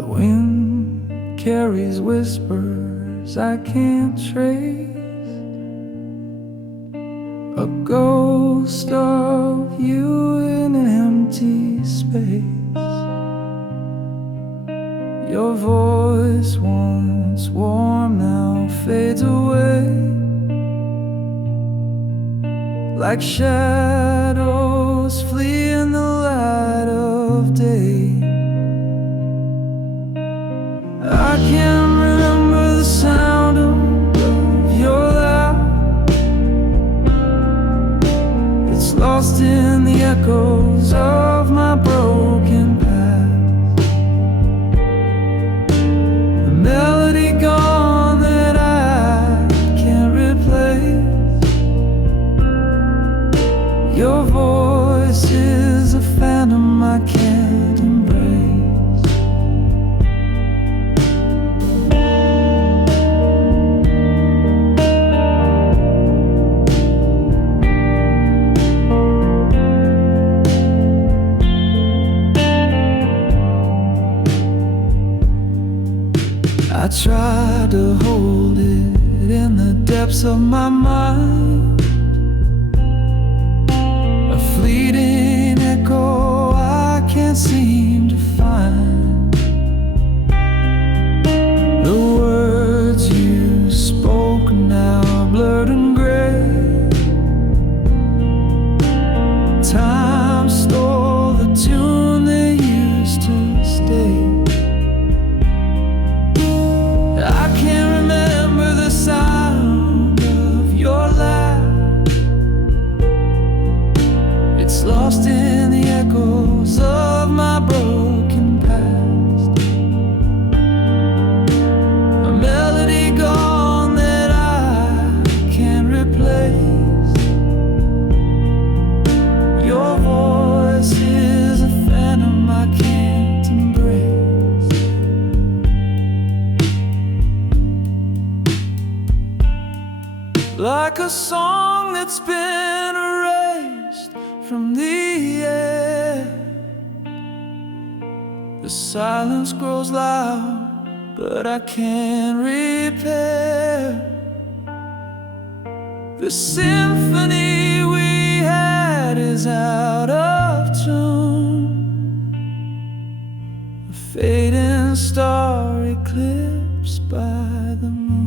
The wind carries whispers I can't trace, a ghost of you in an empty space. Your voice, once warm, now fades away, like shadows flee in the light of day. I can't remember the sound of your laugh. It's lost in the echoes of my broken past. The melody gone that I can't replace. Your voice is a phantom I can't embrace. I tried to hold it in the depths of my mind, a fleeting echo I can't seem to find. The words you spoke now are blurred and gray. Time stole the tune that used to stay. I can't remember the sound of your laugh. It's lost in the echoes of my broken past. A melody gone that I can't replace. Your voice is a phantom I can't embrace. Like a song that's been erased from the air, the silence grows loud, but I can't repair the symphony we had is out of tune. A fading star eclipsed by the moon.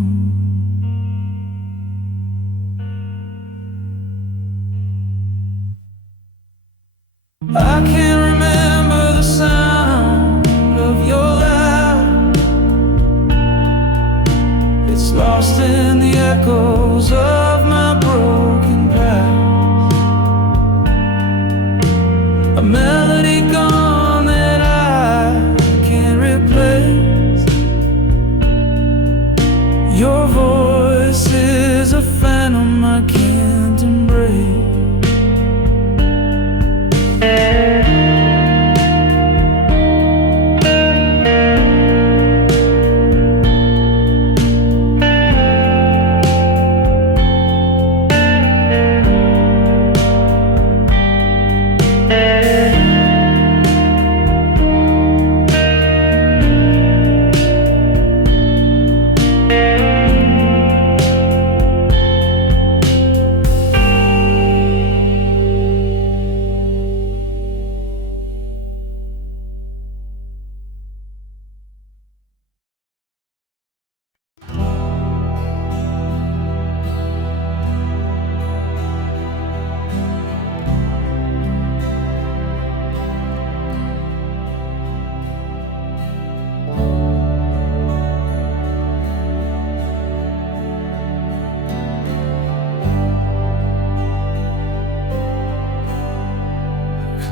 I can't remember the sound of your laugh. It's lost in the echoes of my broken past. A melody gone that I can't replace. Your voice is a phantom I can't embrace.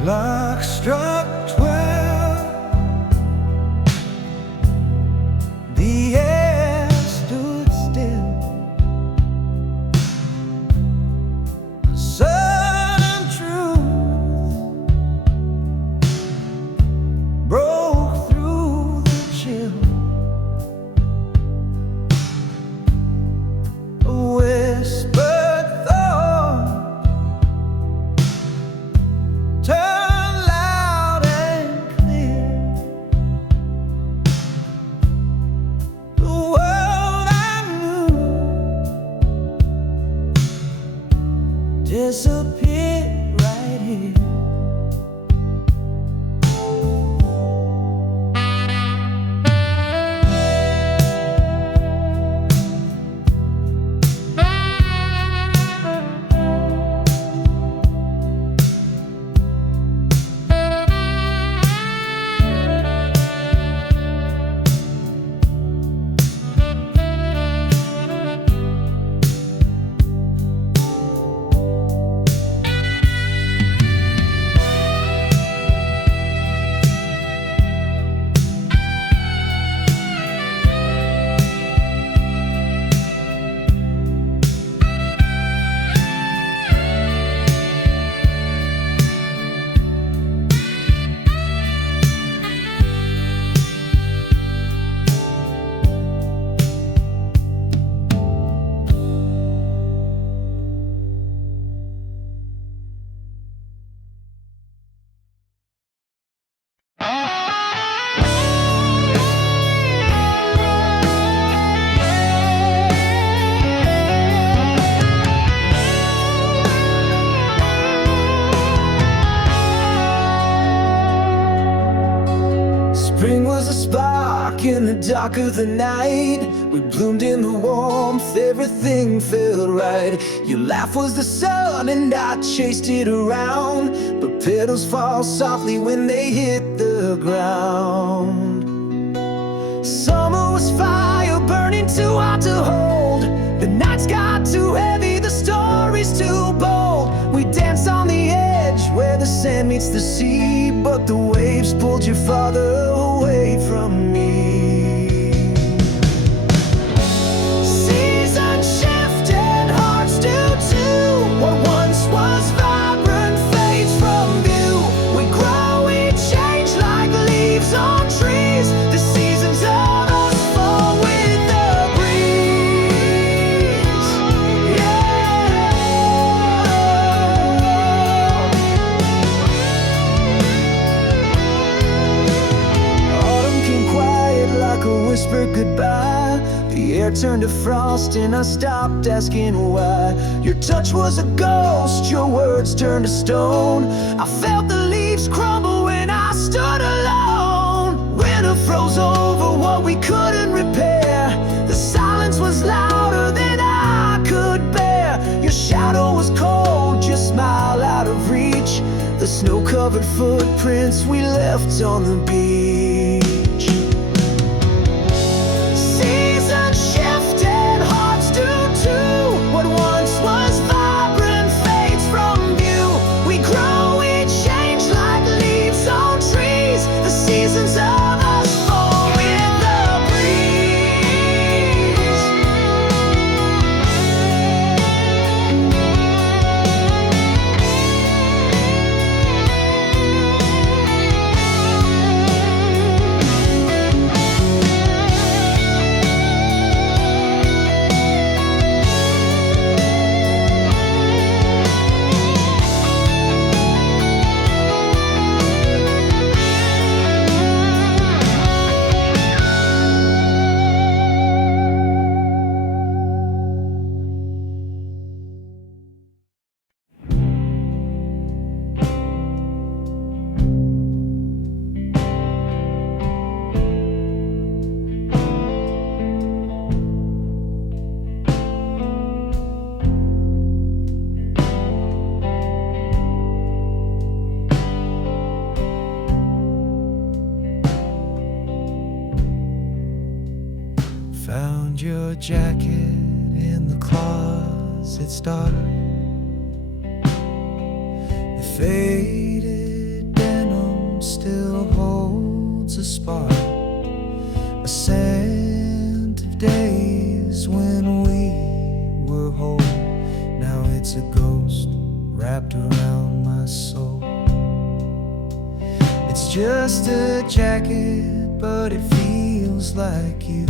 Clock struck 12. The air stood still. A sudden truth broke through the chill. A whispered thought turned loud spark in the dark of the night. We bloomed in the warmth, everything felt right. Your laugh was the sun and I chased it around, but petals fall softly when they hit the ground. Summer was fire burning too hot to hold. The nights got too heavy, the story's too bold. We danced on the edge where the sand meets the sea, but the waves pulled you farther away from me. Seasons shift and hearts do too. What once was vibrant fades from view. We grow, we change like leaves on trees. The seasons of us fall with the breeze. Yeah. Autumn came quiet like a whispered goodbye. The air turned to frost and I stopped asking why. Your touch was a ghost, your words turned to stone. I felt the leaves crumble when I stood alone. Winter froze over what we couldn't repair. The silence was louder than I could bear. Your shadow was cold, your smile out of reach. The snow-covered footprints we left on the beach. Seasons shift and hearts do too. What once was vibrant fades from view. We grow, we change like leaves on trees. The seasons of us fall with the breeze. Found your jacket in the closet's dark. The faded denim still holds a spark, a scent of days when we were whole. Now it's a ghost wrapped around my soul. It's just a jacket, but it feels like you.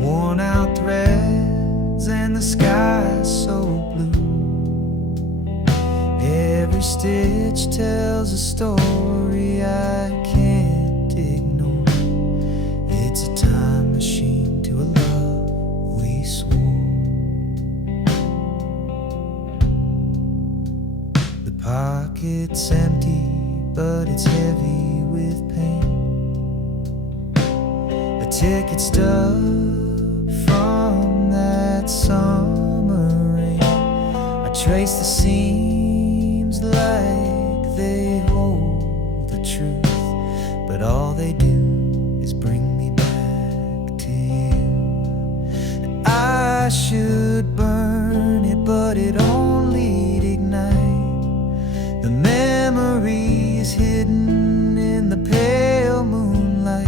Worn out threads and the sky's so blue. Every stitch tells a story I can't ignore. It's a time machine to a love we swore. The pocket's empty, but it's heavy with pain. A ticket stub from that summer rain. I trace the seams like they hold the truth, but all they do is bring me back to you. I should burn it, but it only'd ignite the memories hidden in the pale moonlight.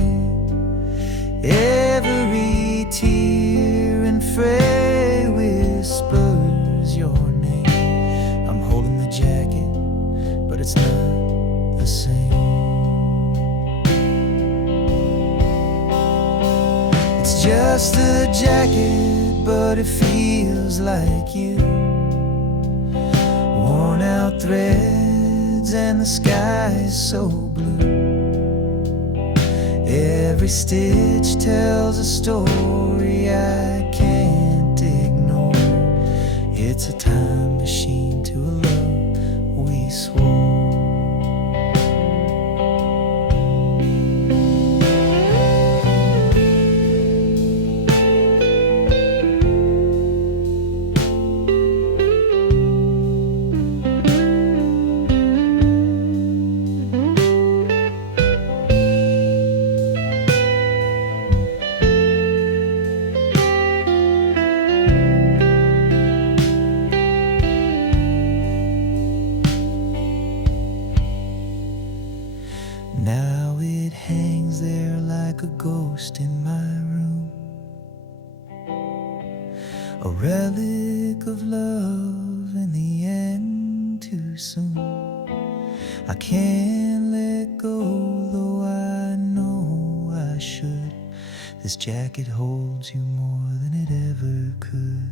Every tear and fray whispers your name. I'm holding the jacket, but it's not the same. It's just a jacket, but it feels like you. Worn out threads and the sky's so blue. Every stitch tells a story I can't ignore. It's a time machine to a love we swore. like a ghost in my room, a relic of love in the end too soon. I can't let go, though I know I should. This jacket holds you more than it ever could.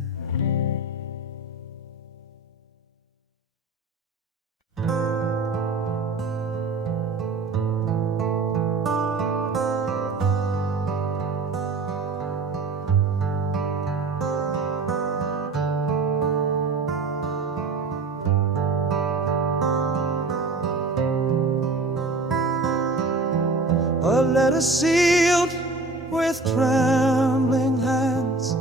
A letter sealed with trembling hands,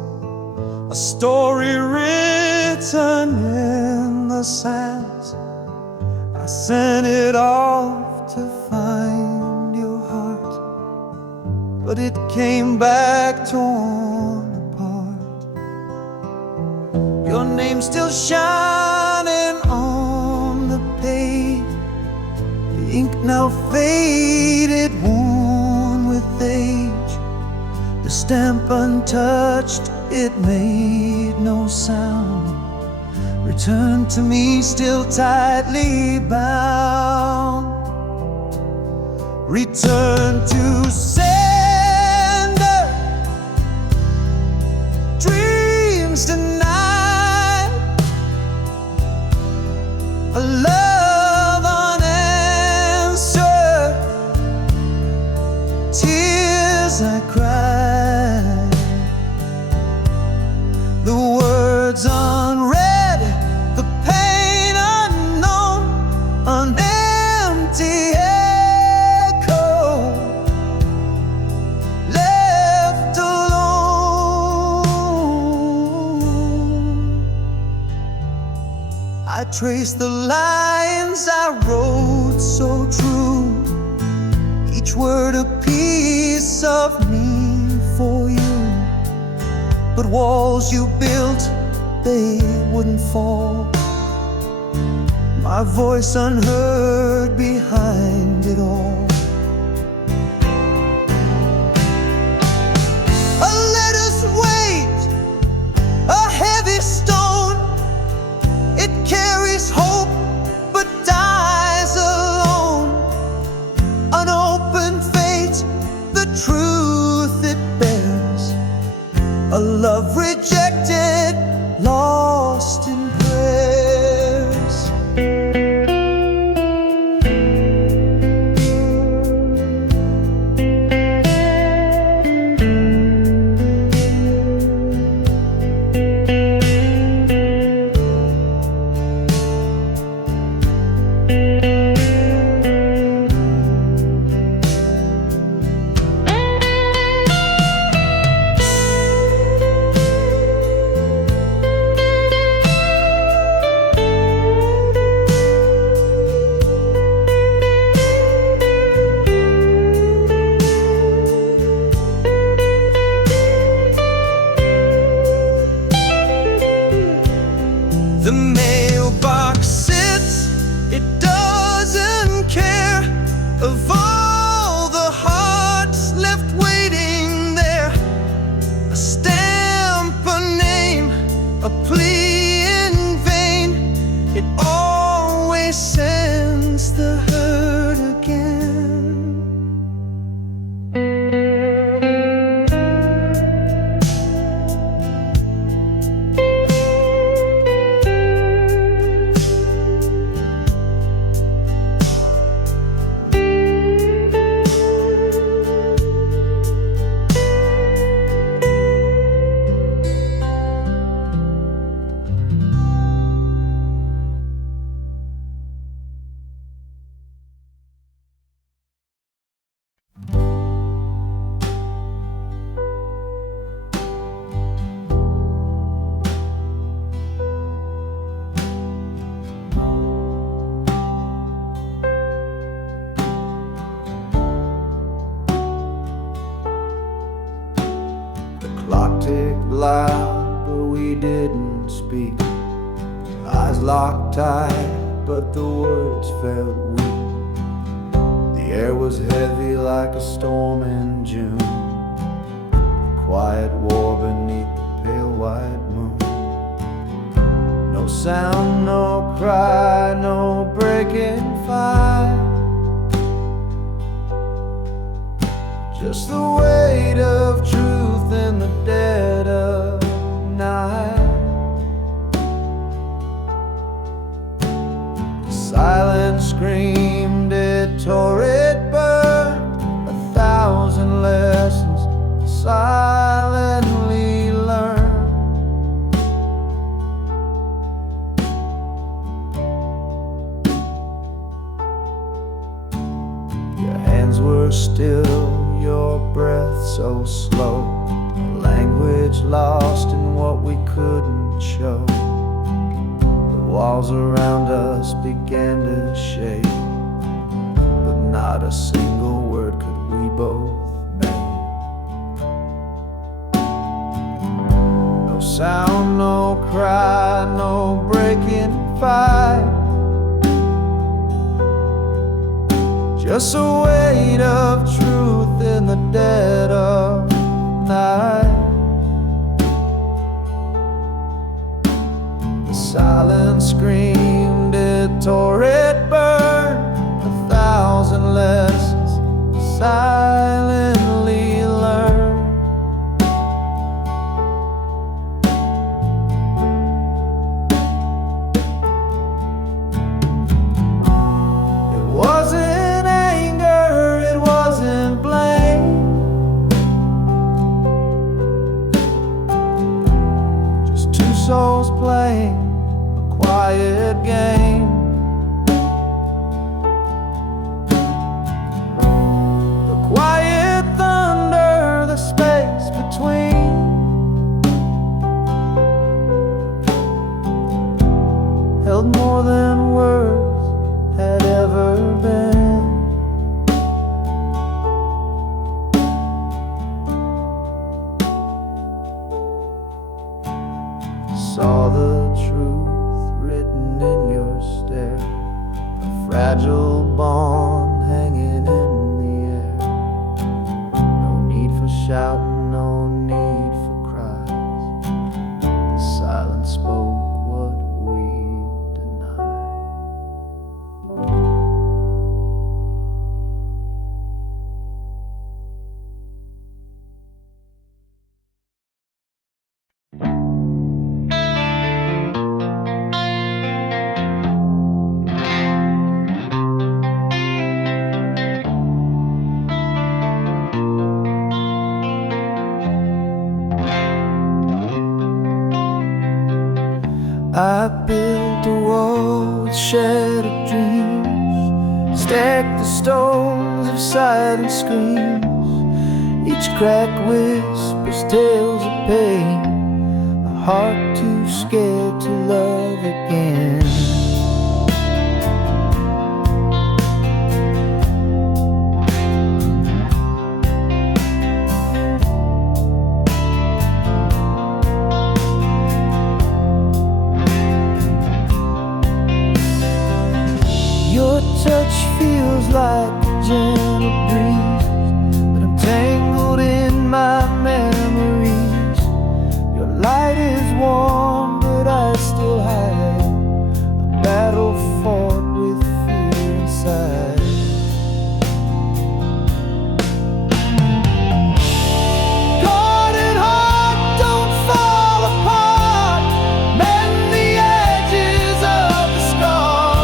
a story written in the sands. I sent it off to find your heart, but it came back torn apart. Your name's still shining on the page, the ink now faded, worn with age. The stamp untouched, it made no sound. Returned to me still tightly bound. Return to sender, dreams denied, a love unanswered, tears I cried, the words unread, the pain unknown, an empty echo, left alone. I trace the lines I wrote so true, each word a piece of me for you. But walls you built, they wouldn't fall, my voice unheard behind it all. A letter's weight, a heavy stone, it carries hope but dies alone. An open fate, the truth it bears, a love rejected, lost in prayers. The mailbox sits, it doesn't care of all the hearts left waiting there. A stamp, a name, a plea in vain, it always sends the hurt again. Clock ticked loud, but we didn't speak. Eyes locked tight, but the words felt weak. The air was heavy like a storm in June. Quiet war beneath the pale white moon. No sound, no cry, no breaking fire. Just the weight of truth in the dead of night. The silence screamed, it tore, it burned. 1,000 lessons silently learned. Your hands were still, your breath so slow, language lost in what we couldn't show. The walls around us began to shake, but not a single word could we both make. No sound, no cry, no breaking fight. Just a weight of truth in the dead of night. The silence screamed, it tore, it burned. 1,000 lessons silently learned. It wasn't souls playing a quiet game. The quiet thunder, the space between. Held more than words had ever been. Saw the truth written in your stare, a fragile bond hanging in the air. No need for shouting, no need for cries. The silence spoke what we denied. I built a wall with shattered dreams, stacked the stones of silent screams. Each crack whispers tales of pain, a heart too scared to love again. Your touch feels like a gentle breeze, but I'm tangled in my memories. Your light is warm, but I still hide a battle fought with fear inside. Guarded heart, don't fall apart. Mend the edges of the scar.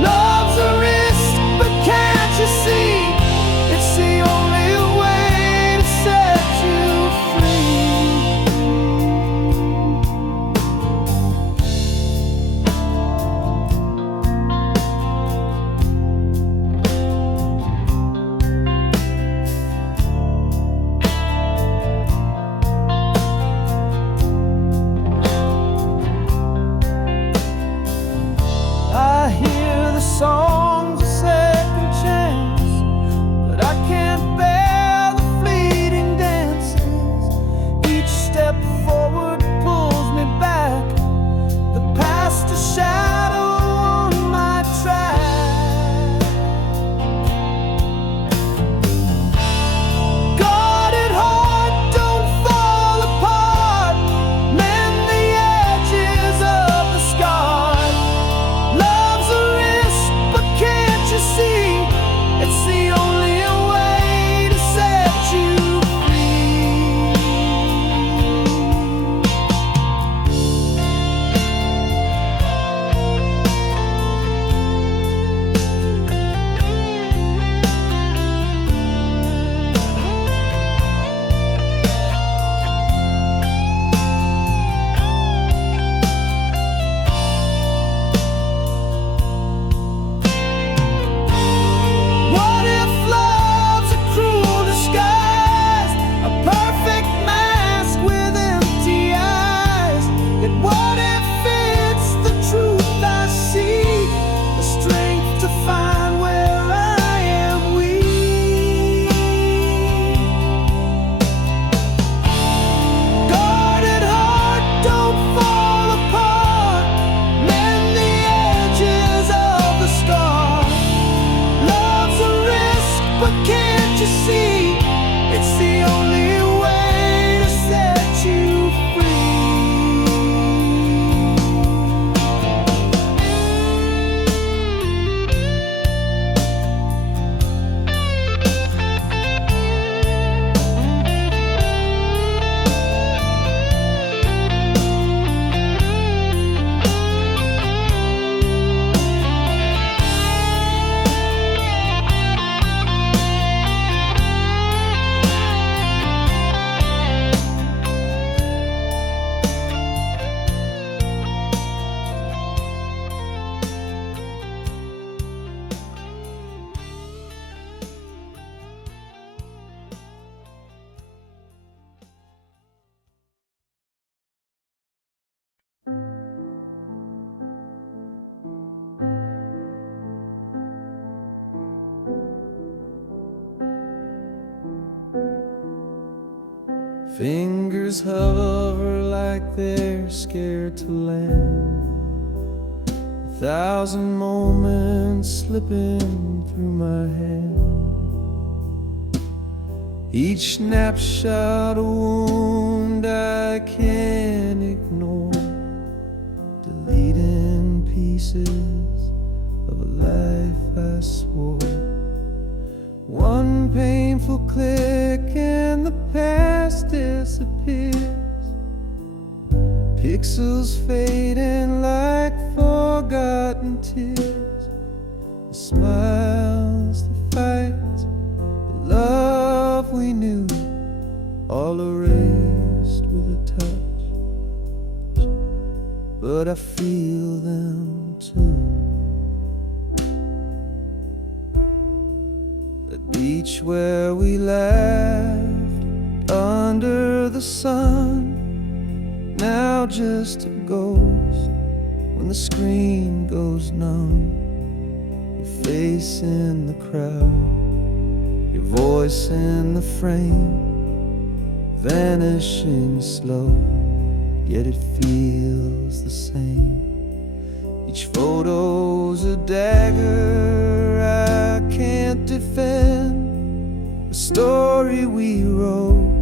Love's a risk, but can't you see? It's the only way to set Fingers hover like they're scared to land. 1,000 moments slipping through my hand. Each snapshot a wound I can't ignore, deleting pieces of a life I swore. One painful click and the past disappears. Pixels fading like forgotten tears. The smiles, the fights, the love we knew, all erased with a touch. But I feel them too. The beach where we laughed under the sun, now just a ghost when the screen goes numb. Your face in the crowd, your voice in the frame, vanishing slow, yet it feels the same. Each photo's a dagger I can't defend. The story we wrote,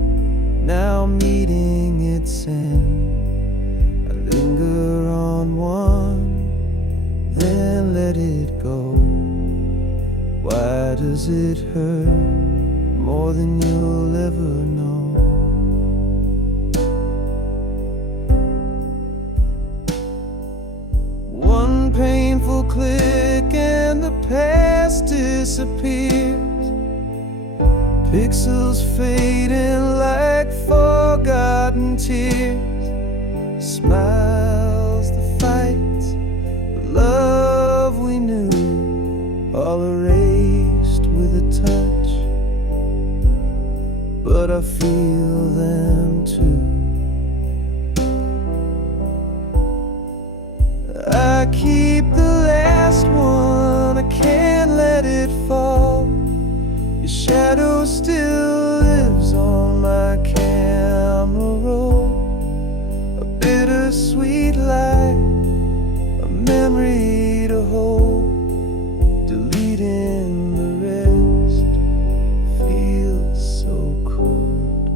now meeting its end. I linger on one, then let it go. Why does it hurt more than you'll ever know? One painful click and the past disappears. Pixels fading like forgotten tears. Smiles, the fights, the love we knew, all erased with a touch. But I feel them too. I keep the last one, I can't let it fall. Your shadow still lives on my camera roll. A bittersweet light, a memory to hold. Deleting the rest feels so cold.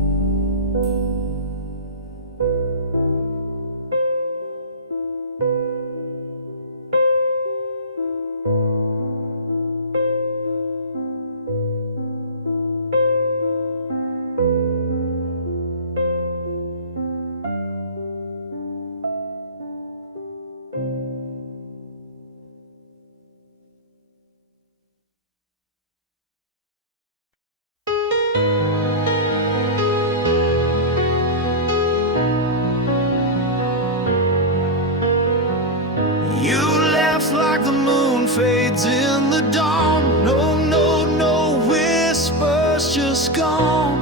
You left like the moon fades in the dawn. No whispers, just gone.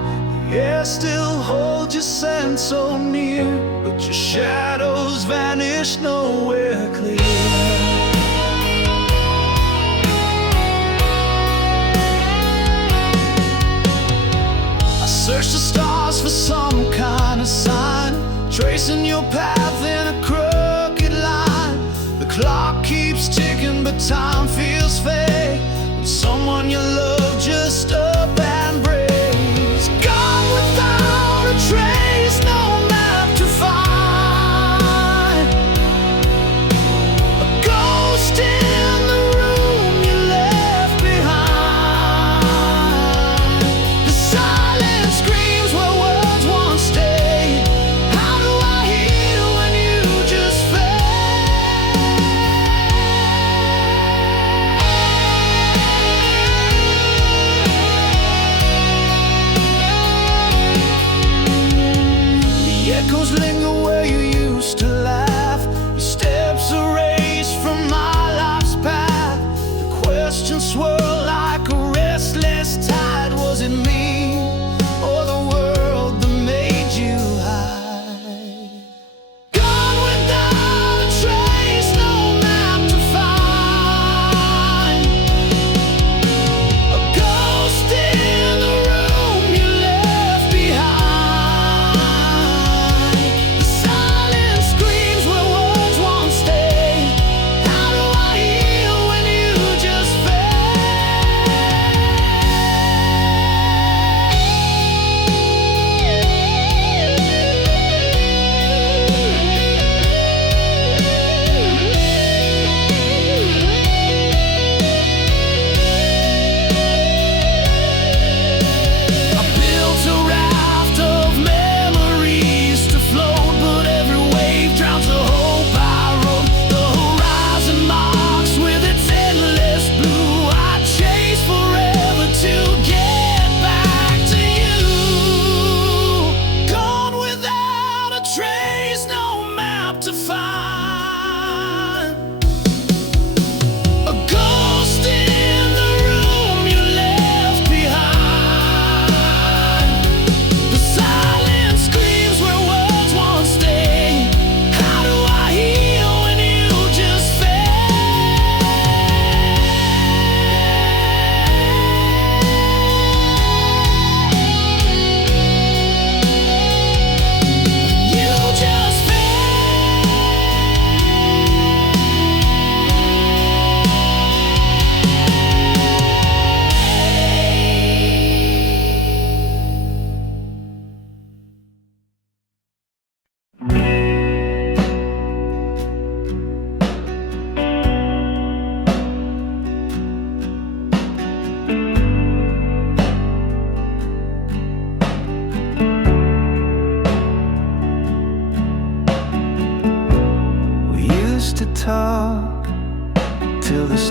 The air still holds your scent so near, but your shadows vanish nowhere clear. I search the stars for some kind of sign, tracing your path in a crooked line. The clock keeps ticking, but time feels fake when someone you love just up and breaks. Gone without a trace, no map to find. A ghost in the room you left behind. The silence screams where words once stayed. How do I hear when you just fade? The echoes linger where you used to laugh. Your steps erased from my life's path. The questions swirl like a restless tide. Was it me or the world that made you hide? Gone without a trace, no map to find. A 'cause ghost in the room you left behind.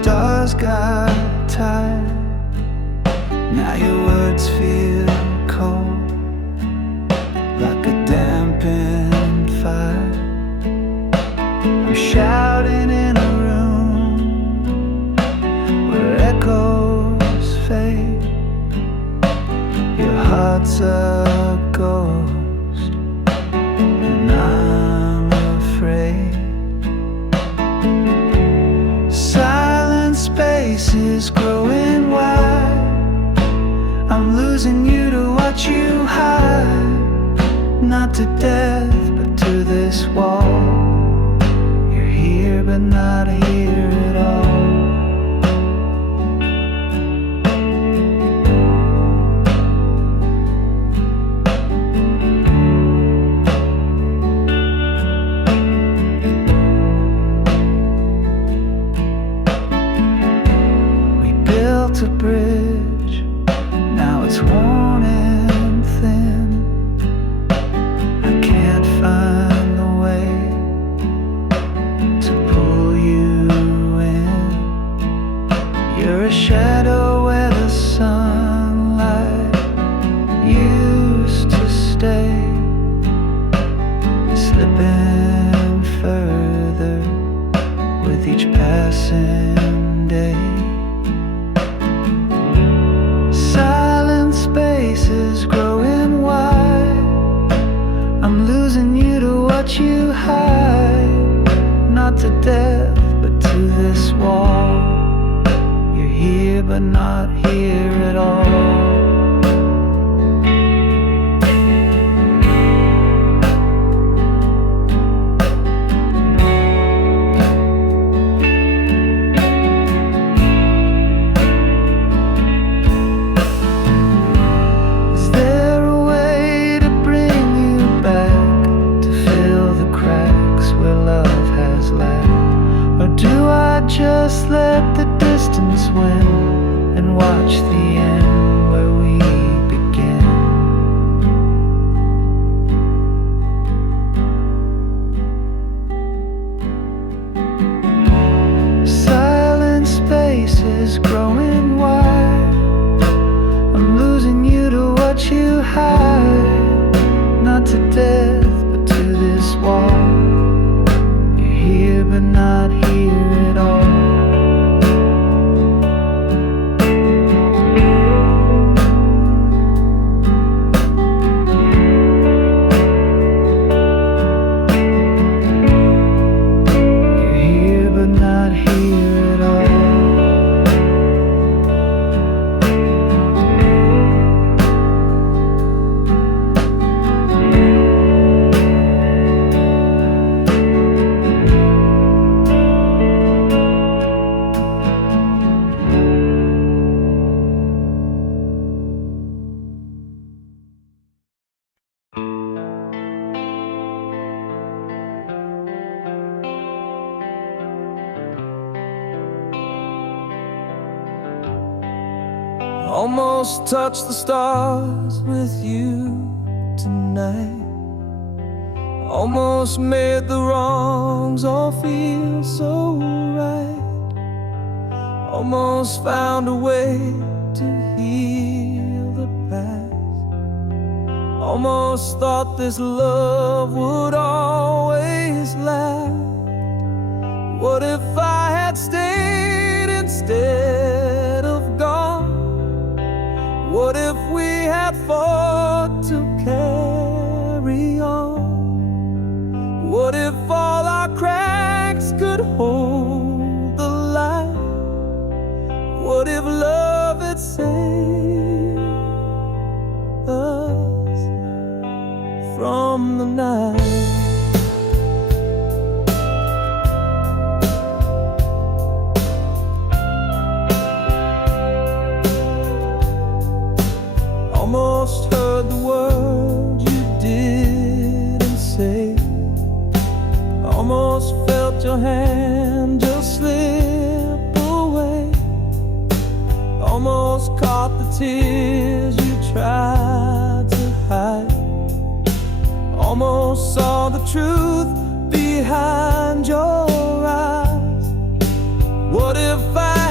stars got tired. Now your words feel cold, like a dampened fire. I'm shouting in a room where echoes fade. Your heart's a ghost, and I'm afraid. Silent space is growing wide. I'm losing you to watch you hide. Not to death, but to this wall. You're here, but not here at all. A bridge, now it's worn and thin. I can't find the way to pull you in. You're a shadow where the sunlight used to stay, slipping further with each passing day. Silent space is growing wide. I'm losing you to watch you hide. Not to death, but to this wall. You're here, but not here at all. Just let the distance win and watch the end where we begin. Silent space is growing wide. I'm losing you to watch you hide. Not to death, but to this wall. You're here, but not here at all. Almost touched the stars with you tonight. Almost made the wrongs all feel so right. Almost found a way to heal the past. Almost thought this love would always last. What if I had stayed instead of gone? What if we had fought to carry on? What if all our cracks could hold the light? What if love had saved us from the night? Almost heard the words you didn't say. Almost felt your hand just slip away. Almost caught the tears you tried to hide. Almost saw the truth behind your eyes. What if I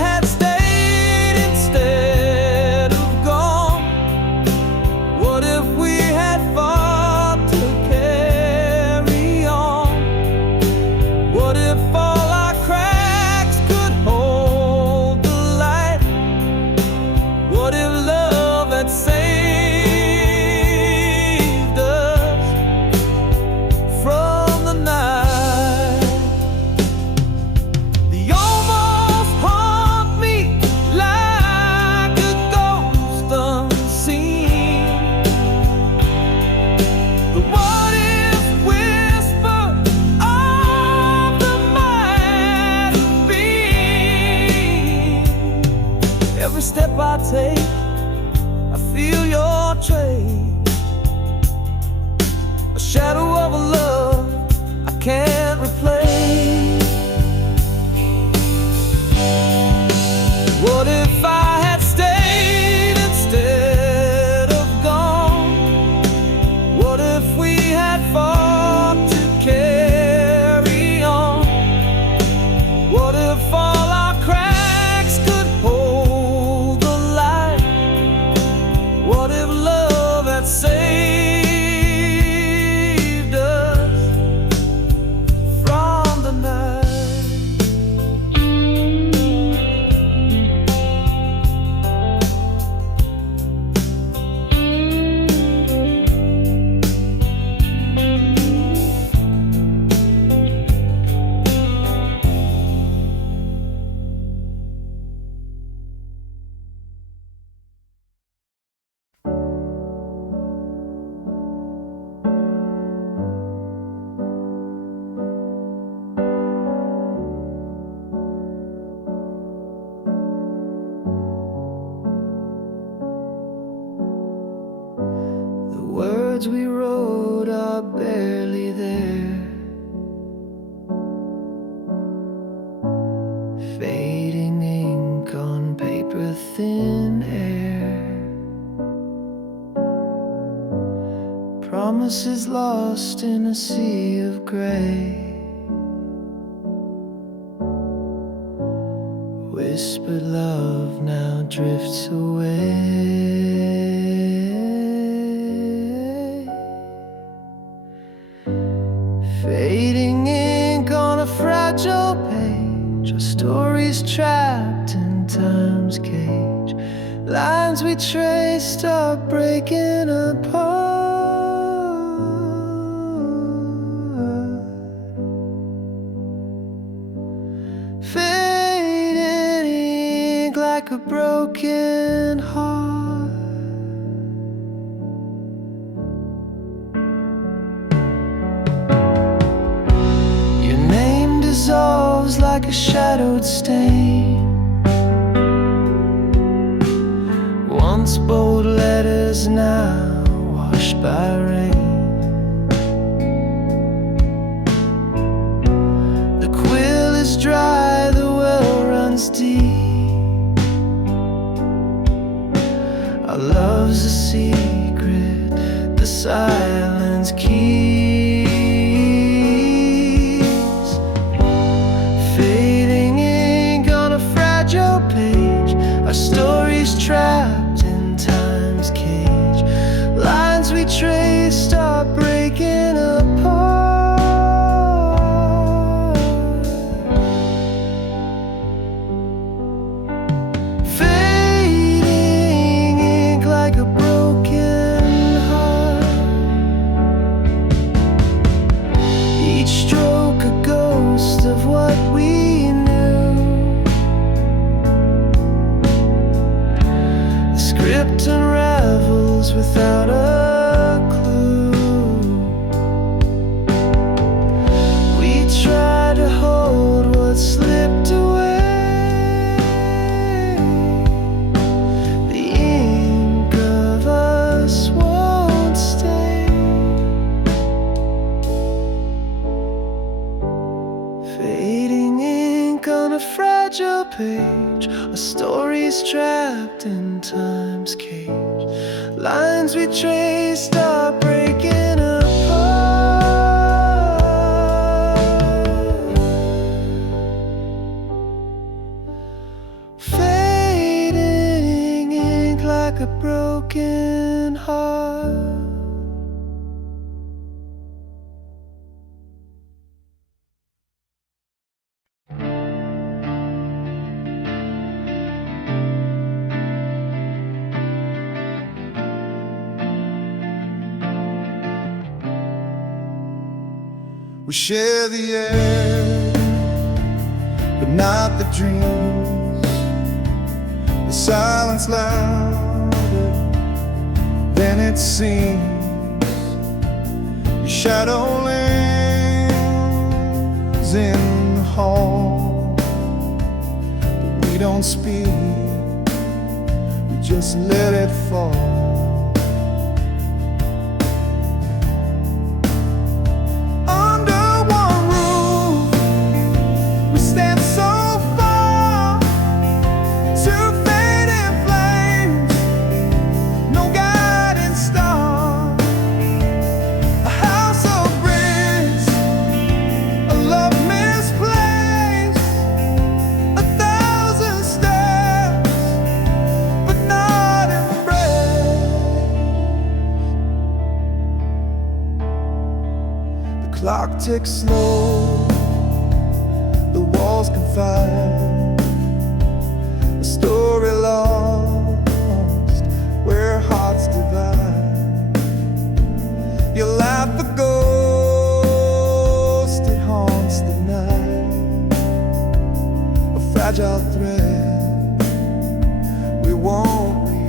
words we wrote are barely there, fading ink on paper, thin air. Promises lost in a sea of gray. Whispered love now drifts away. Fading ink on a fragile page, our stories trapped in time's cage. Lines we traced are breaking apart. Fading ink like a broken heart. Your name dissolves like a shadowed stain. Once bold letters, now washed by rain. The quill is dry, the well runs deep. Our love's a secret, the silence keeps. Fading ink on a fragile page, our stories trapped in time's cage. Lines we traced are breaking apart. Fading ink like a broken heart. Each stroke a ghost of what we knew. The script unravels without a clue. We try to hold what slipped away. The ink of us won't stay. Fading ink on a fragile page, our stories trapped in time's cage. Lines we traced are breaking apart. Fading ink like a broken heart. We share the air, but not the dreams. The silence louder than it seems. Your shadow lingers in the hall, but we don't speak, we just let it fall. Clock ticks slow, the walls confide, a story lost where hearts divide. You laugh the ghost, it haunts the night, a fragile thread we won't rewrite.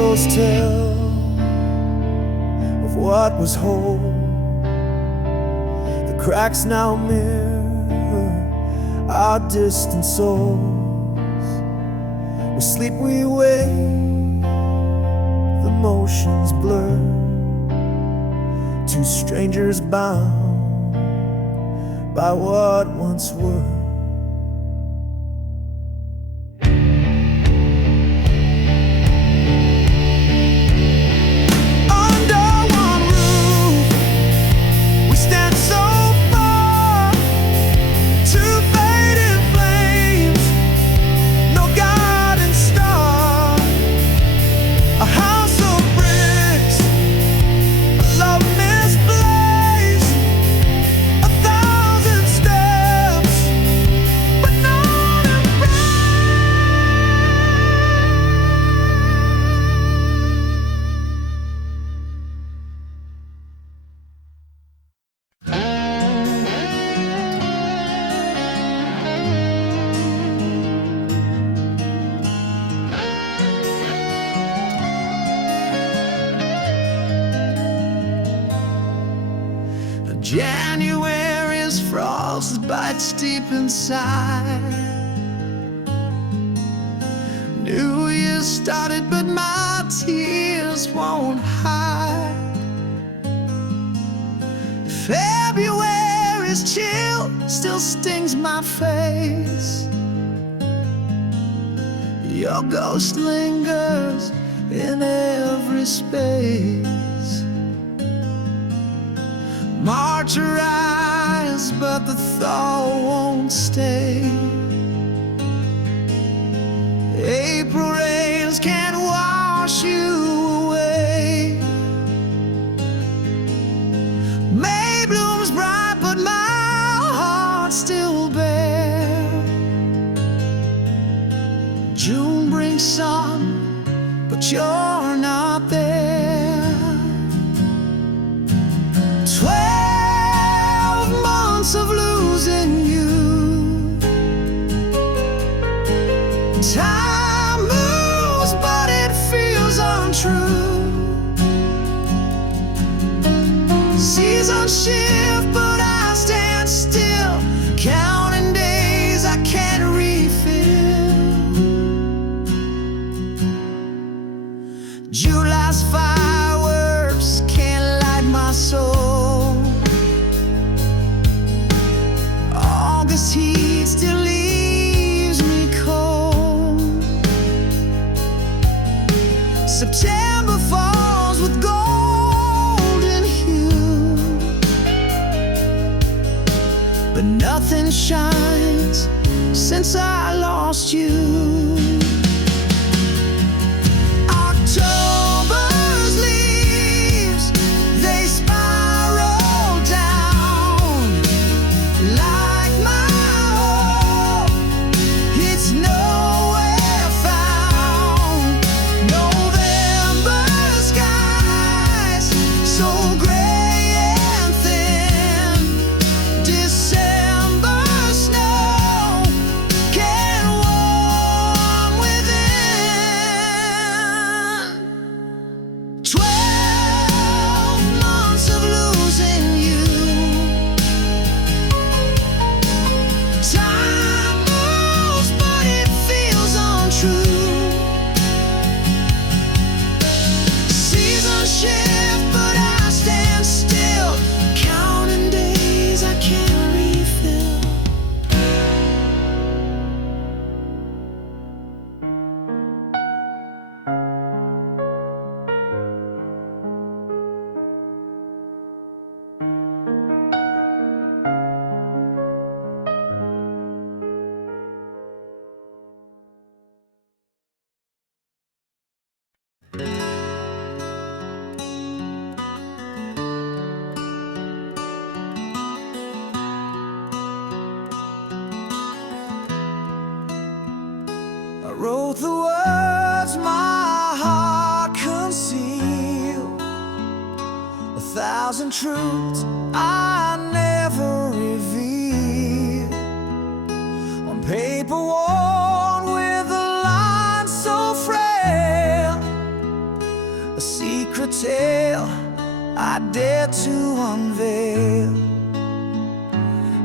echoes tell of what was whole. The cracks now mirror our distant souls. We sleep, we wake, the motions blur. Two strangers bound by what once were. January's frost bites deep inside. New Year started, but my tears won't hide. February's chill still stings my face. Your ghost lingers in every space. March arrives, but the thaw won't stay. April rains can't wash you away. May blooms bright, but my heart's still bare. June brings sun, but you're not there. 12 months of losing you. Time moves, but it feels untrue. Seasons shift, but I stand still, counting days I can't refill. July's fireworks can't light my soul. August heat still leaves me cold. September falls with golden hue, but nothing shines since I lost you. October's leaves, they spiral down like my hope. It's nowhere found. November skies so gray and thin. December snow can warm within. 12 months of losing you. Time moves, but it feels untrue. Seasons shift, but I stand still, counting days I can't refill. I wrote the words my heart concealed, 1,000 truths I never revealed. On paper worn with a line so frail, tale I dare to unveil.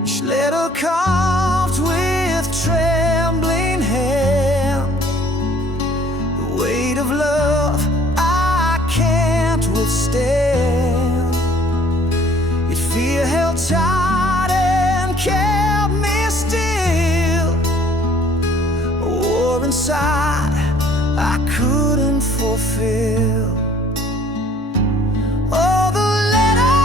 Each letter carved with trembling hand, the weight of love I can't withstand. Yet fear held tight and kept me still, a war inside I couldn't fulfill. Oh, the letter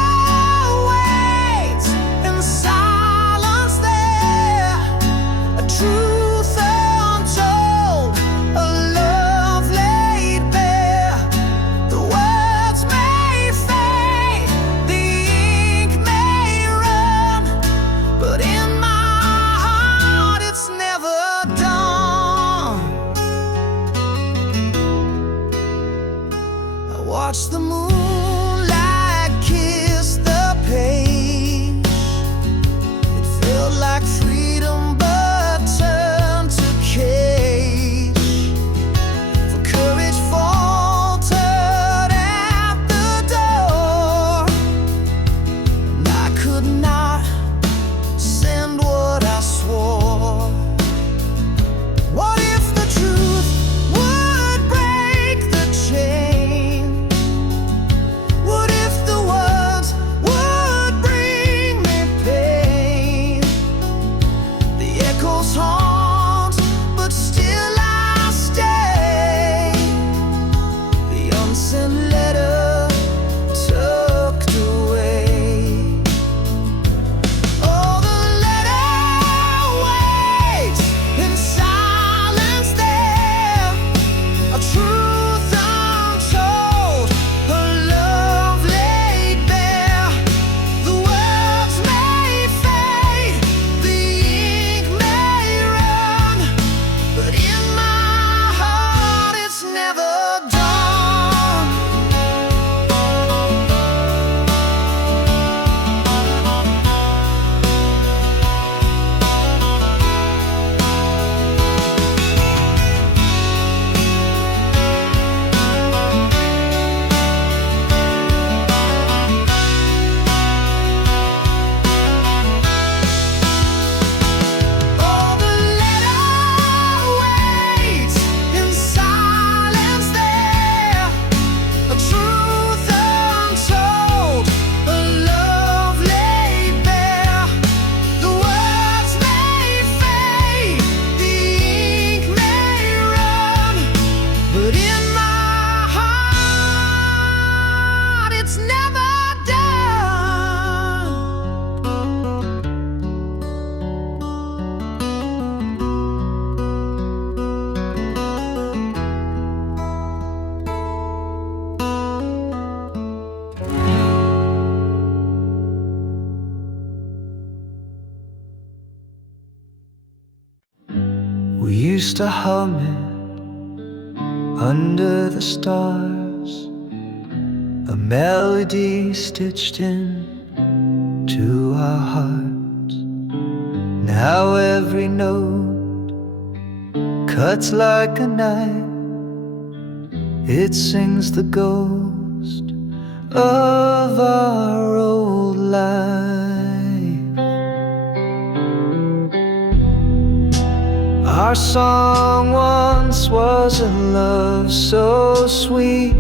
waits in silence there, a truth untold, a love laid bare. The words may fade, the ink may run, but in my heart it's never done. I watch the moonlight kiss the page. It felt like freedom but turned to cage. For courage faltered at the door, and I could not send what I swore. What if the truth would break the chain? What if the words would bring me pain? The echoes haunt, but still I stay. The unsent letter tucked away. Oh, the letter waits in silence there, a truth untold, a love laid bare. The words may fade, the ink may run, but in my heart it's never done. Oh, the letter waits in silence there, a truth untold, a love laid bare. The words may fade, the ink may run, but in my heart it's never done. We used to hum it under the stars, a melody stitched in to our hearts. Now every note cuts like a knife, it sings the ghost of our old life. Our song once was a love so sweet,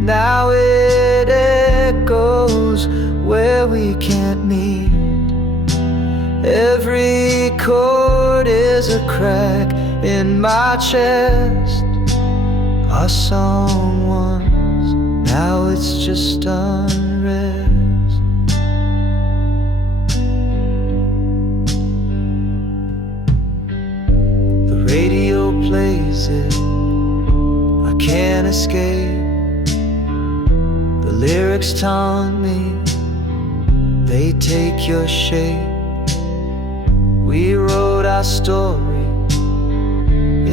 now it echoes where we can't meet. Every chord is a crack in my chest. Our song once, now it's just unrest. The radio plays it, I can't escape. The lyrics taunt me, they take your shape. We wrote our story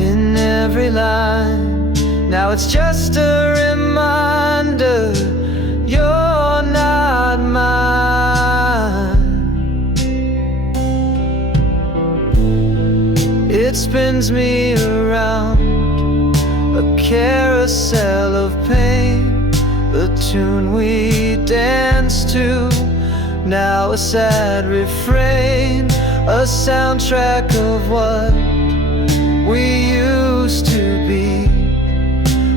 in every line. Now it's just a reminder you're not mine. It spins me around, a carousel of pain. the tune we danced to. Now a sad refrain, a soundtrack of what we used to be.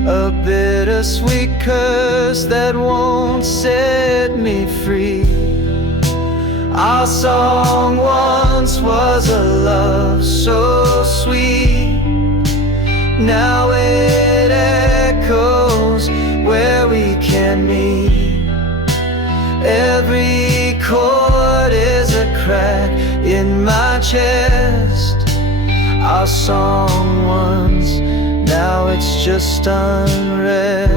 A bittersweet curse that won't set me free. Our song once was a love so sweet. Now it echoes where we can meet. Every chord is a crack in my chest. Our song once, now it's just unrest.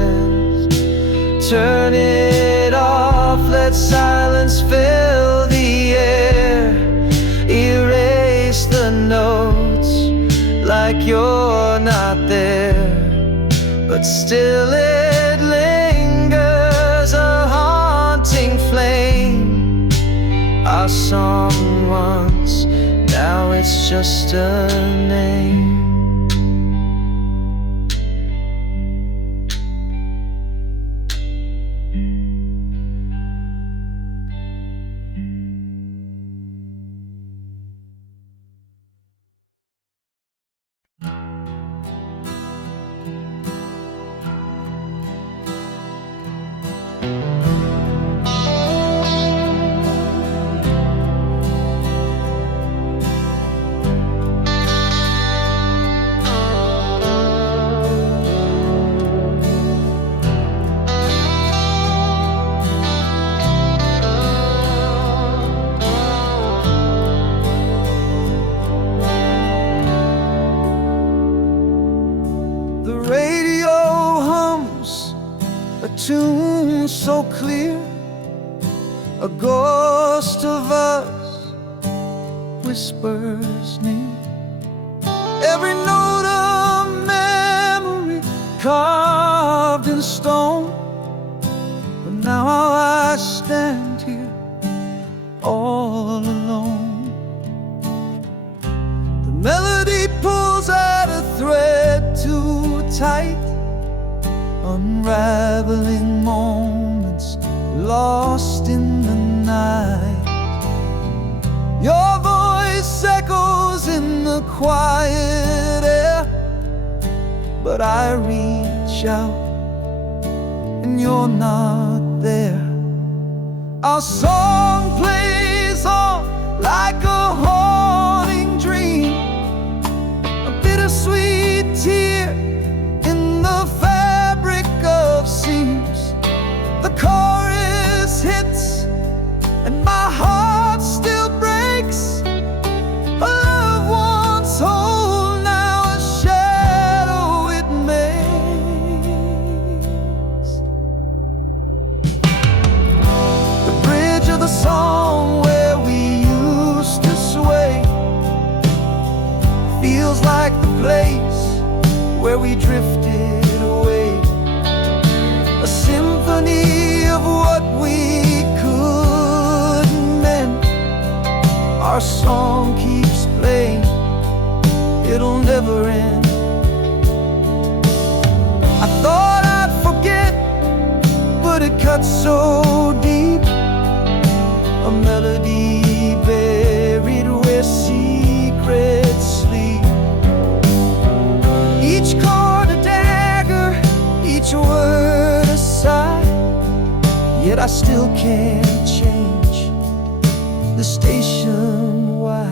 Turn it off, let silence fill the air. Erase the notes like you're not there, but still it lingers, a haunting flame. Our song once, now it's just a name. Tune so clear, a ghost of us whispers near. Every note of memory carved in stone. But now I stand here all alone. The melody pulls at a thread too tight, unraveling moments lost in the night. Your voice echoes in the quiet air, but I reach out and you're not there. Our song plays on like a haunting dream, a bittersweet tear in the of seams. The chorus hits and my heart still breaks. A love once whole, now a shadow it makes. The bridge of the song where we used to sway feels like the place where we drifted away. A symphony of what we couldn't mend. Our song keeps playing, it'll never end. I thought I'd forget, but it cuts so deep. A melody buried where secrets sleep. Each chord a dagger, each word a sigh. Yet I still can't change the station. Why?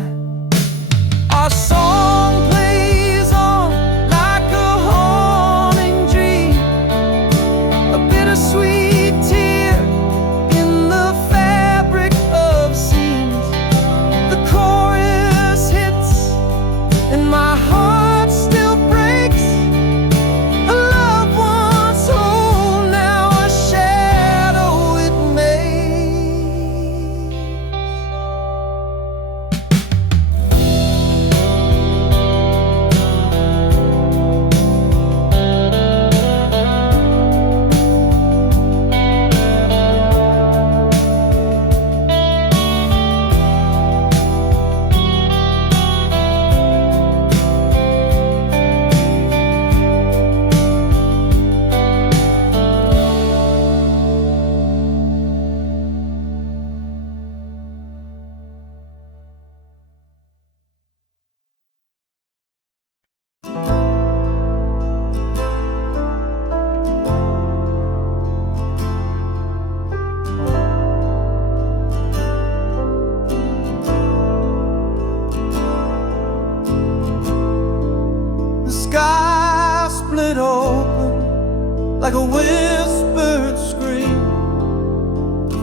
Our song plays on like a haunting dream, a bittersweet tear in the fabric of seams. The chorus hits and my heart still breaks. A love once whole, now a shadow it makes. like a whispered scream.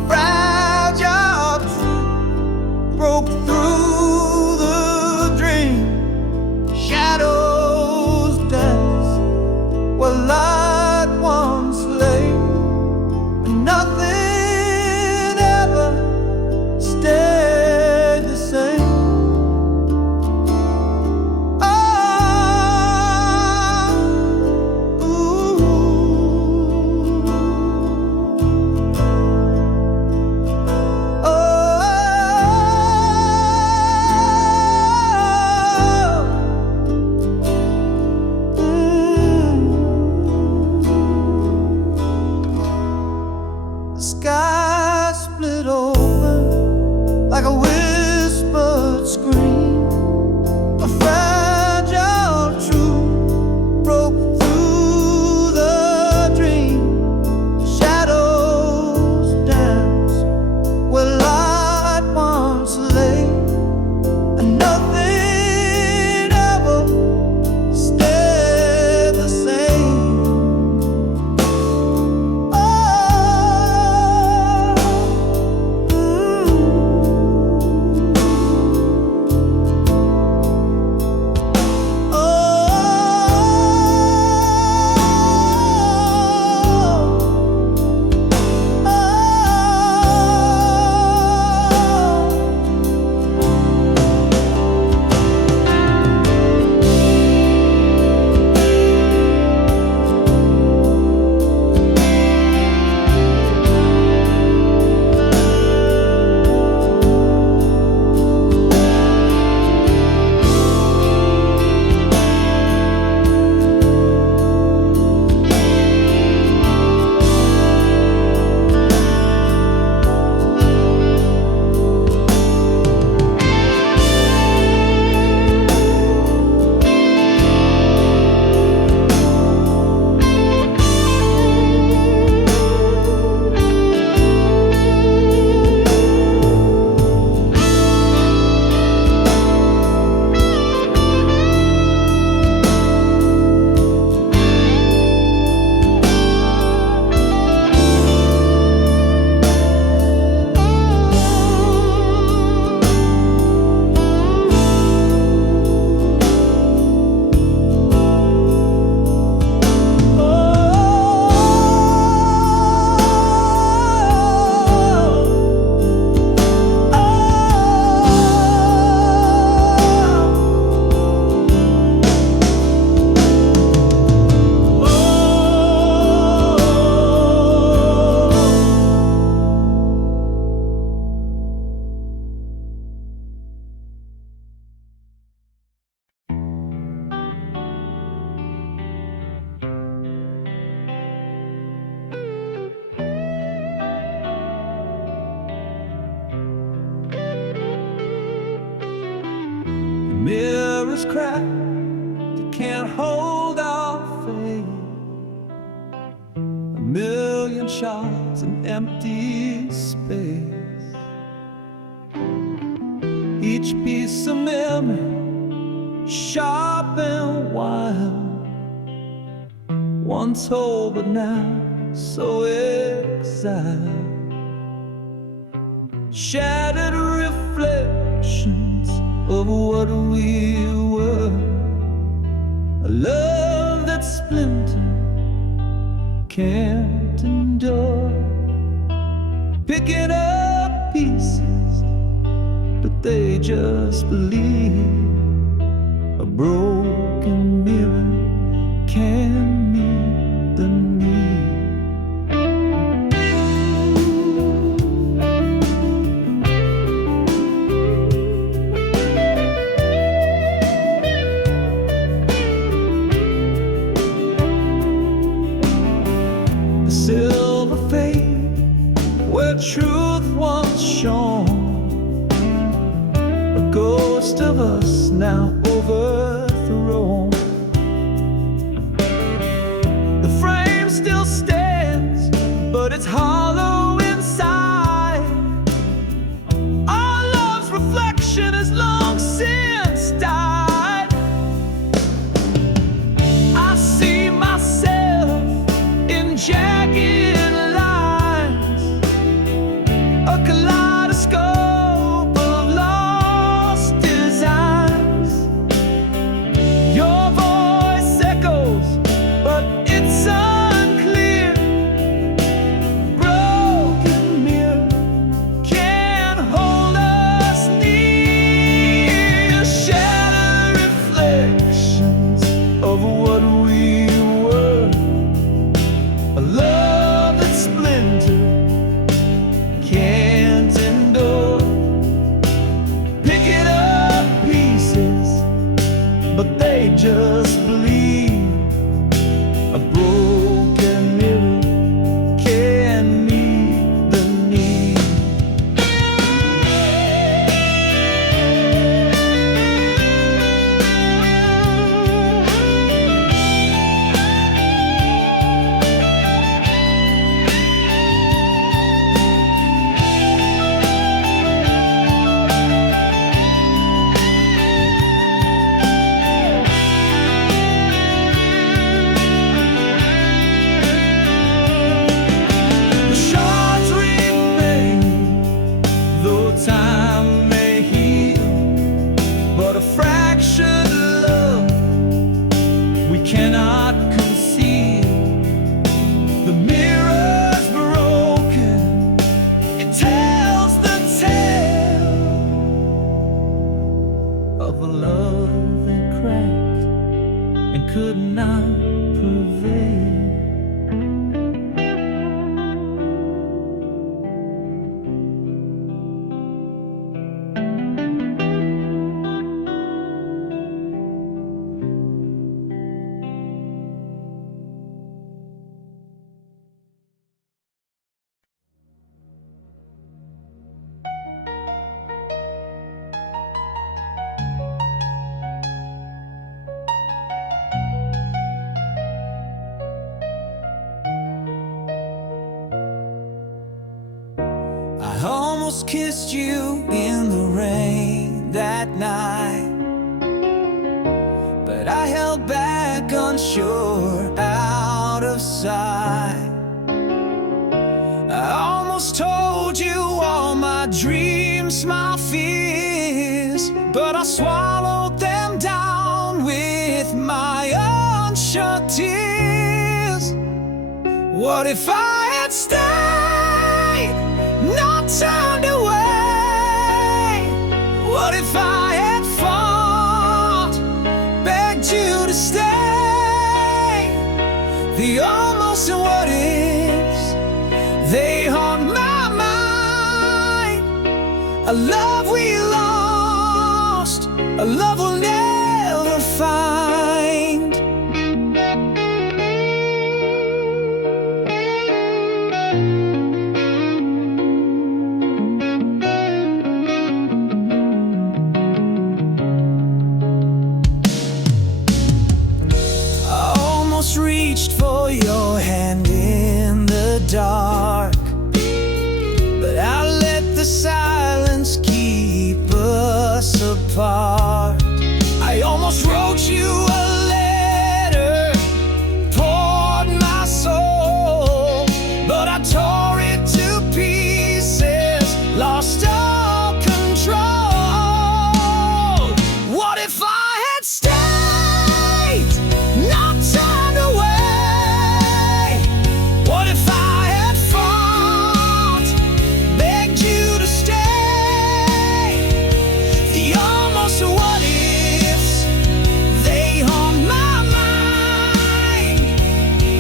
Fragile truth broke through the dream. Shadows dance where light once lay, and nothing ever stayed the same. Sky split open like a whispered scream. A fragile truth broke through the dream. Shadows dance where light once lay, and nothing ever stayed the same. Mirrors crack, they can't hold our faith. A million shards in empty space. Each piece of memory, sharp and wild. Once whole but now so exiled. Shattered reflections of what we were. A love that's splintered can't endure. Picking up pieces, but they just believe. A broken mirror can meet the need. Silver fade where truth once shone. A ghost of us now overthrown. The frame still stands, but it's hollow inside. Our love's reflection has long since died. I see myself in of a love that cracked and could not prevail. I almost kissed you in the rain that night, but I held back, unsure, out of sight. I almost told you all my dreams, my fears, but I swallowed them down with my unshut tears. What if I had stayed, not turned away? What if I had fought, begged you to stay? The almost and what ifs, they haunt my mind. A love we lost, a love we'll never find. Reached for your hand in the dark, but I let the silence keep us apart. I almost wrote you a letter, poured my soul, but I tore it to pieces, lost all control. What if I had stayed, not turned away? What if I had fought, begged you to stay? The almost what ifs, they haunt my mind.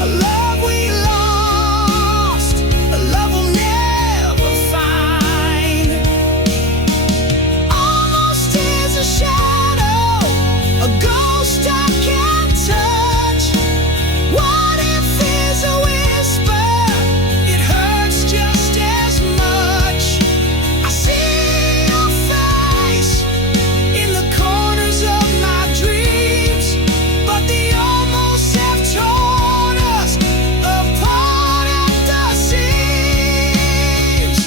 A love we lost, a love we'll never find. Almost is a shadow, a ghost I can't touch. What if is a whisper, it hurts just as much. I see your face in the corners of my dreams, but the almost have torn us apart at the seams.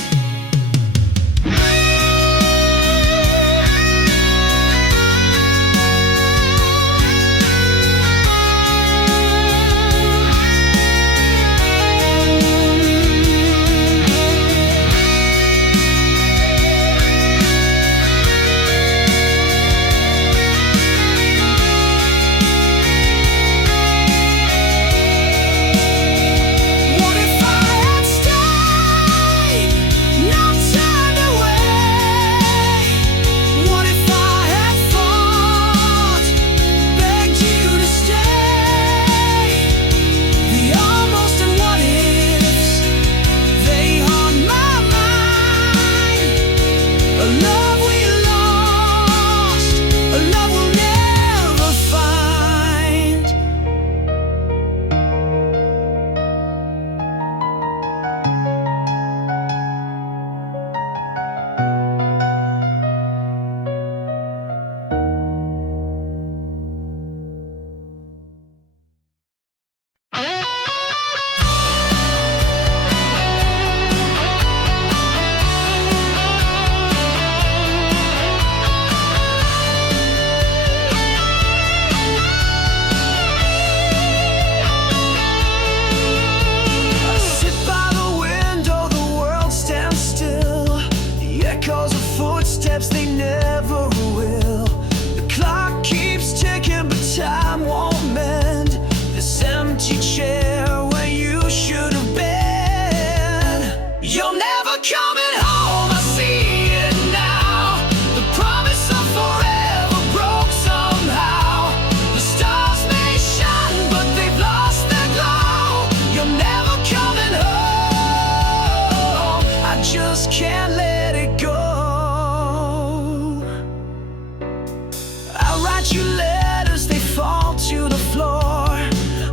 write you letters, they fall to the floor.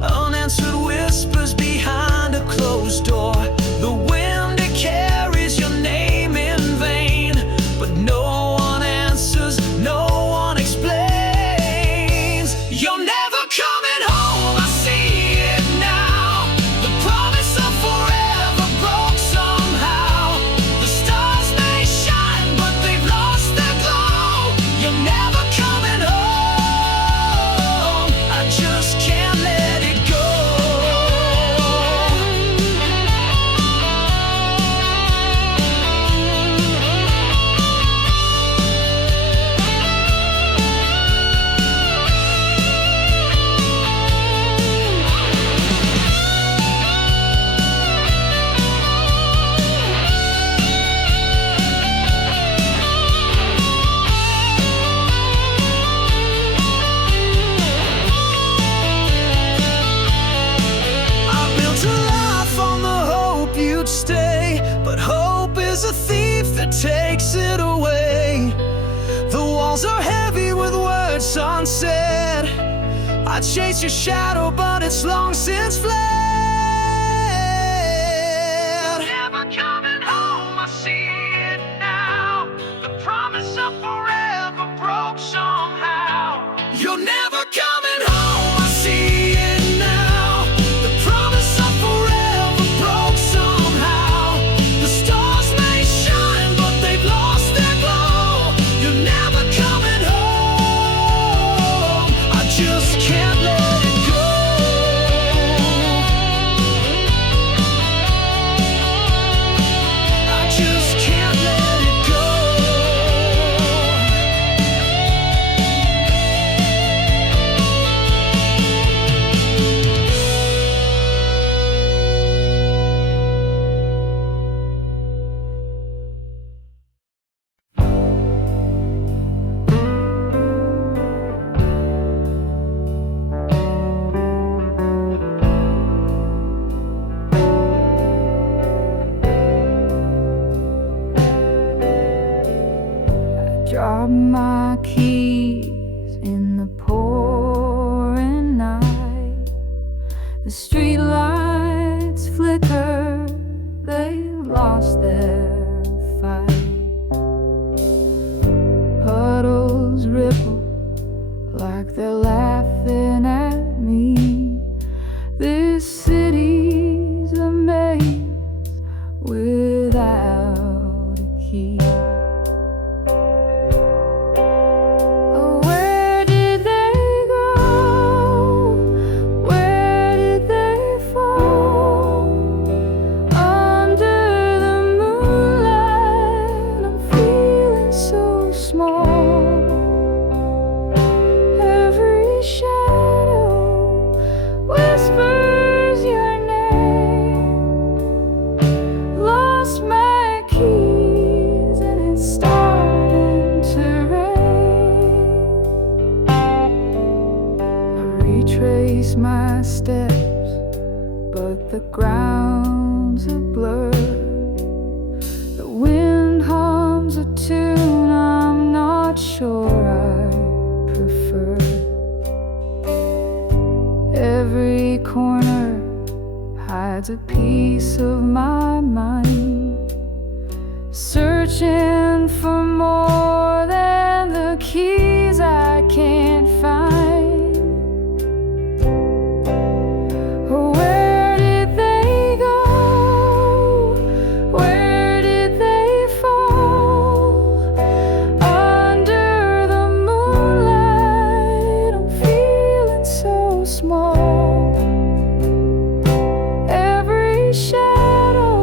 Unanswered whispers behind a closed door. The wind, it carries your name in vain, but no one answers, no one explains. You're never coming home, I see it now. The promise of forever broke somehow. The stars may shine, but they've lost their glow. You're never coming home, I just can't let it go. I built a life on the hope you'd stay, but hope is a thief that takes it away. The walls are heavy with words unsaid. I chase your shadow, but it's long since fled. Never coming home, I see it now. The promise of forever broke somehow. You're never coming home, I see it now. The promise of forever broke somehow. The stars may shine, but they've lost their glow. You're never coming home, I just can't let it go. I just can't let it go. Drop my keys in the pouring night. The street lights flicker, they've lost their fight. Puddles ripple like they're laughing at me. This city's a maze without a key. Where did they go? Where did they fall? Under the moonlight, I'm feeling so small. Every shadow whispers your name. Lost my keys and it's starting to rain. I retrace my steps, but the ground's a blur. The wind hums a tune I'm not sure I prefer. Every corner hides a piece of my mind, searching for more than the keys I can't find. Where did they go? Where did they fall? Under the moonlight, I'm feeling so small. Every shadow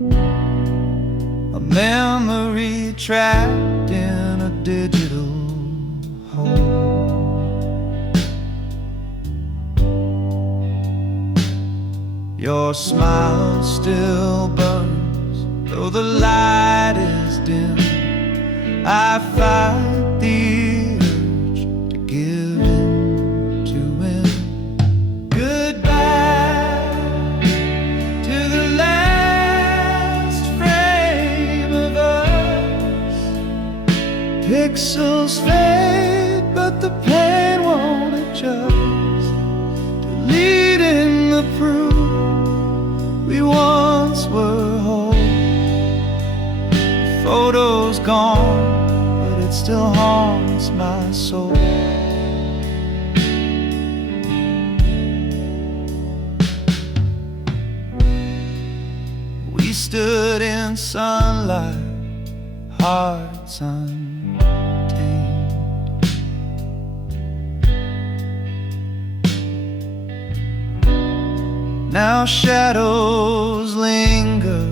a memory trapped in a digital hole. Your smile still burns, though the light is dim. I fight the urge to give in to win. Goodbye to the last frame of us. Pixels fade, but the pain won't adjust. Deleting the proof we once were whole. Photos gone, but it still haunts my soul. We stood in sunlight, hearts untamed. Now shadows linger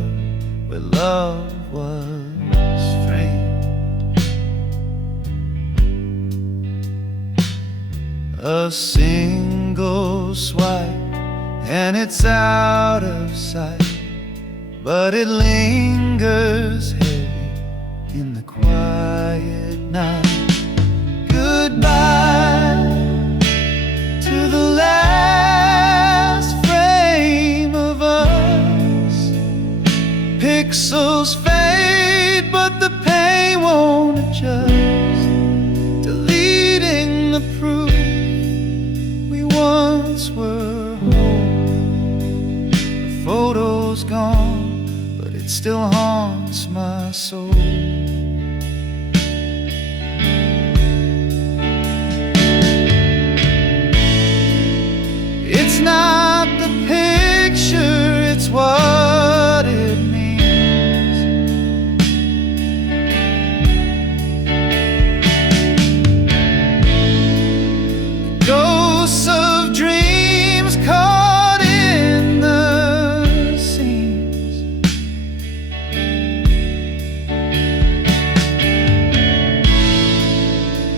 where love was framed. A single swipe and it's out of sight, but it lingers heavy in the quiet night. Goodbye to the last frame of us. Pixels fade, but the pain won't adjust. Deleting the proof we once were whole. The photo's gone, but it still haunts my soul. It's not the picture, it's what it means. Ghosts of dreams caught in the seams.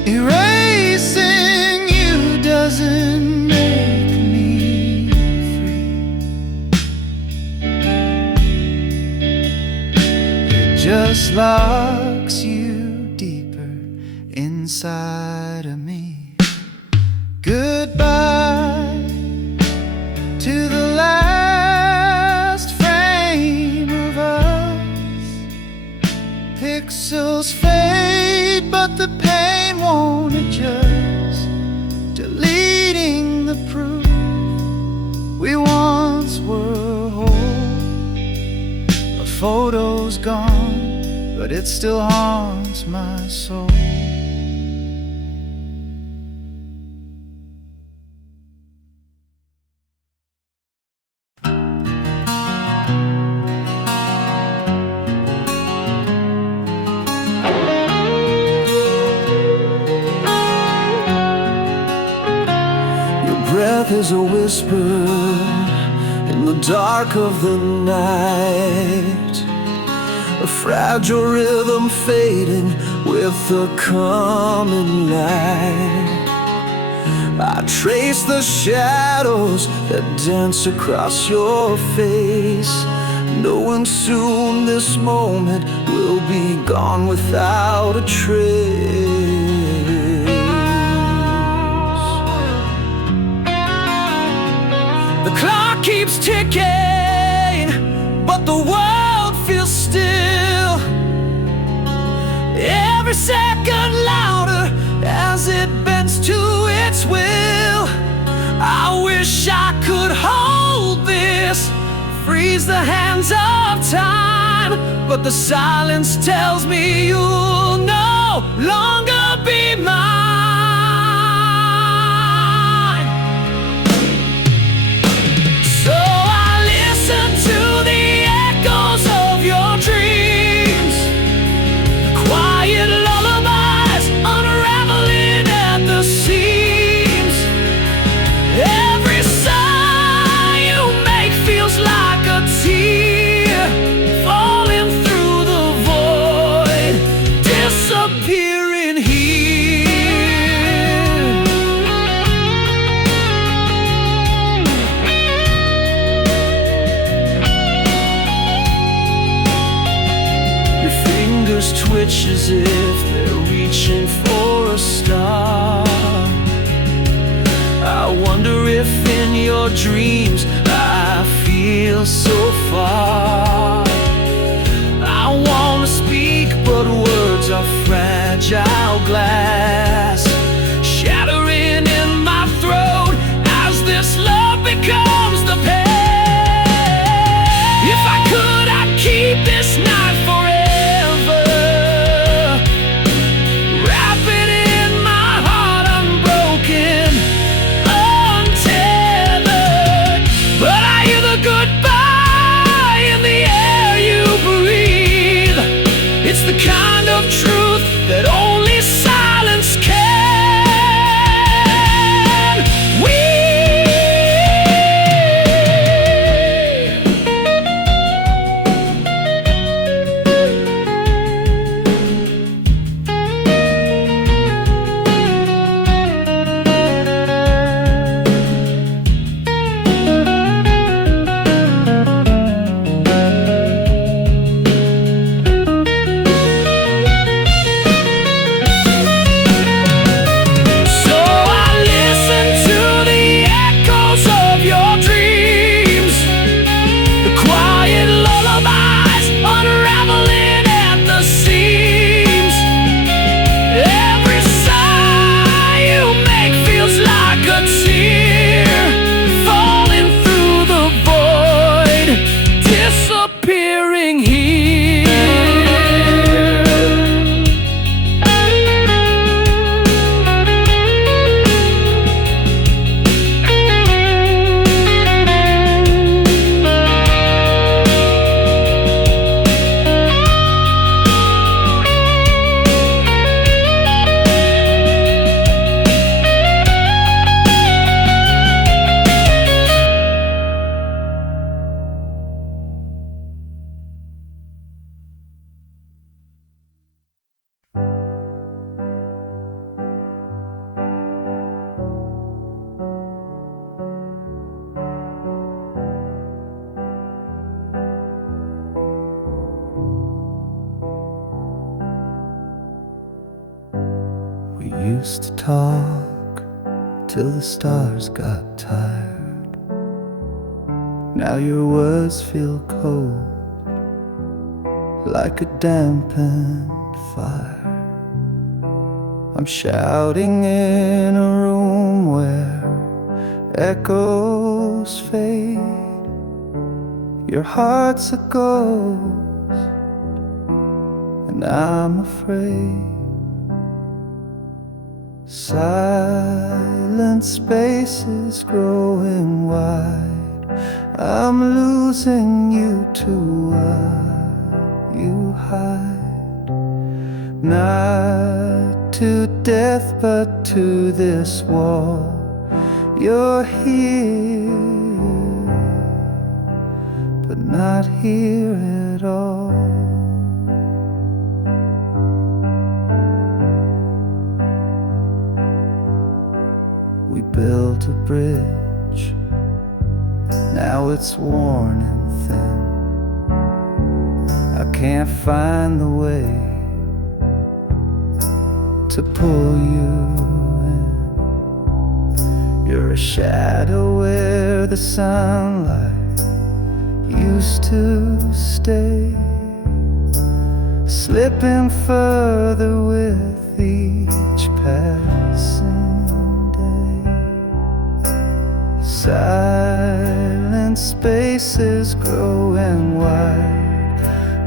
Erasing you doesn't make me free. It just locks you deeper inside of me. Goodbye to the last frame of us. Pixels fade, but the pain won't adjust. Deleting the proof we once were whole. A photo's gone, but it still haunts my soul. Breath is a whisper in the dark of the night, a fragile rhythm fading with the coming light. I trace the shadows that dance across your face, knowing soon this moment will be gone without a trace. The clock keeps ticking, but the world feels still. Every second louder as it bends to its will. I wish I could hold this, freeze the hands of time, but the silence tells me you'll no longer be mine. So I listen to the echoes of your dreams, the quiet lullabies unraveling at the seams. Every sigh you make feels like a tear fingers twitch as if they're reaching for a star. I wonder if in your dreams I feel so far. I wanna speak, but words are fragile glass, shattering in my throat as this love becomes the pain. If I could, I'd keep this night forever, wrap it in my heart unbroken, untethered. But I hear the goodbye in the air you breathe. It's the kind of truth that only silence can. We used to talk till the stars got tired. Now your words feel cold, like a dampened fire. I'm shouting in a room where echoes fade. Your heart's a ghost, and I'm afraid. Silent spaces growing wide. I'm losing you to what you hide. Not to death, but to this wall. You're here, but not here at all. We built a bridge, now it's worn and thin. I can't find the way to pull you in. You're a shadow where the sunlight used to stay, slipping further with each passing day. Silent spaces growing wide.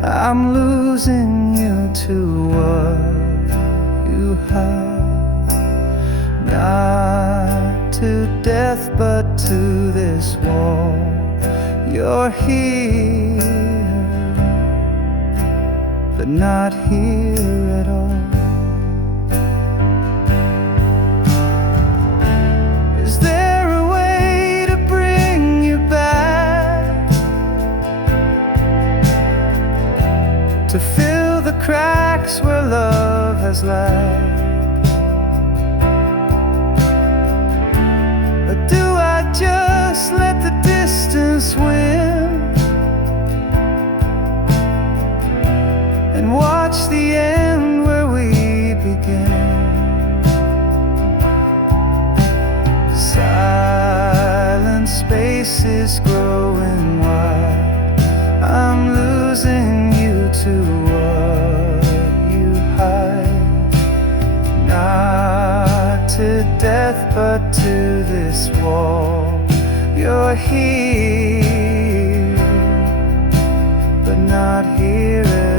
I'm losing you to what you hide. Not to death, but to this wall. You're here, but not here at all. Is there a way to bring you back, to fill the cracks where love has lacked? Or do I just let the distance win and watch watch the end where we began. Silent spaces growing wide. I'm losing you to what you hide. Not to death, but to this wall. You're here, but not here